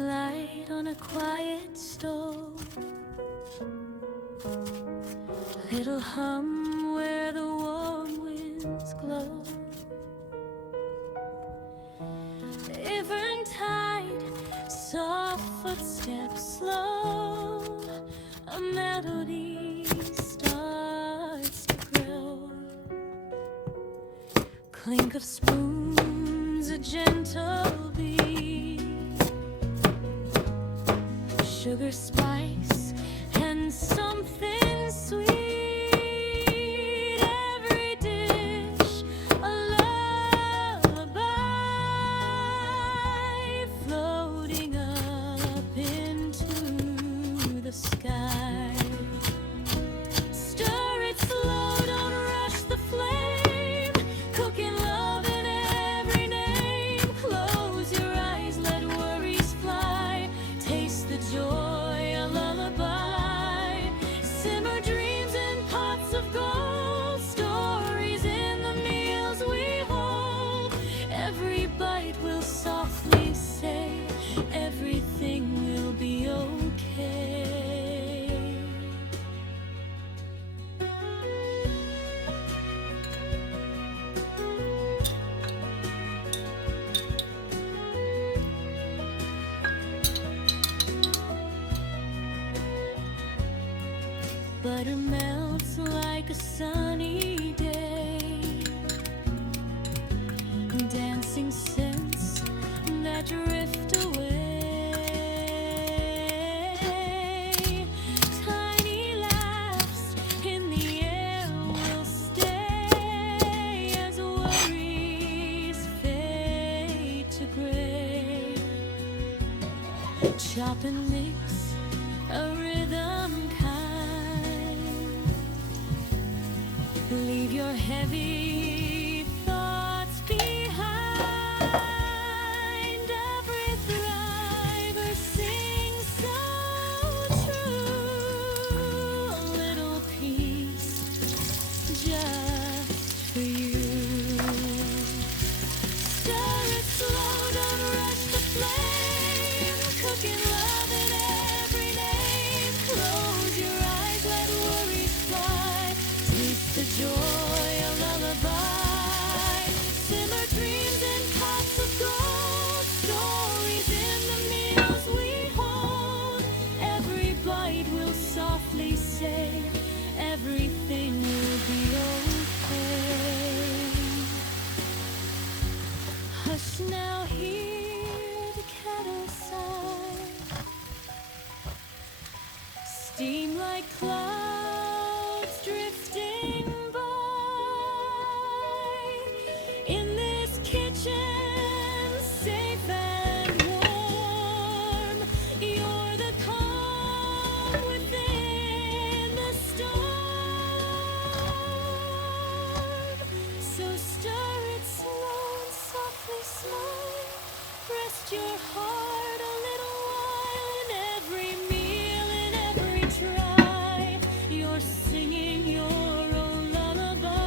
light on a quiet stove, a little hum where the warm winds glow. Eventide, soft footsteps slow, a melody starts to grow. Clink of spoons, a gentle beat, sugar, spice, and something sweet. Every dish a lullaby, floating up into the sky. Stir it slow, don't rush the flame, cooking love in every name. Close your eyes, let worries fly, taste the joy, a lullaby. Simmer dreams in pots of gold, stories in the meals we hold. Every bite will softly say, everything will be okay. Butter melts like a sunny day, dancing scents that drift away. Tiny laughs in the air will stay as worries fade to gray. Chop and mix a rhythm kind, leave your heavy thoughts behind. Every thriver sings so true, a little piece just for you. Stir it slow, don't rush the flame, cooking love in every name. Close your eyes, let worries fly, taste the joy, a lullaby. Simmer dreams in pots of gold, stories in the meals we hold. Every bite will softly say, everything will be okay. Hush now, hear the kettle sigh, steam like clouds drifting by. In this kitchen, safe and warm, you're the calm within the storm. So stir it slow and softly smile, rest your heart a little while. In every meal, in every try, you're singing your own lullaby.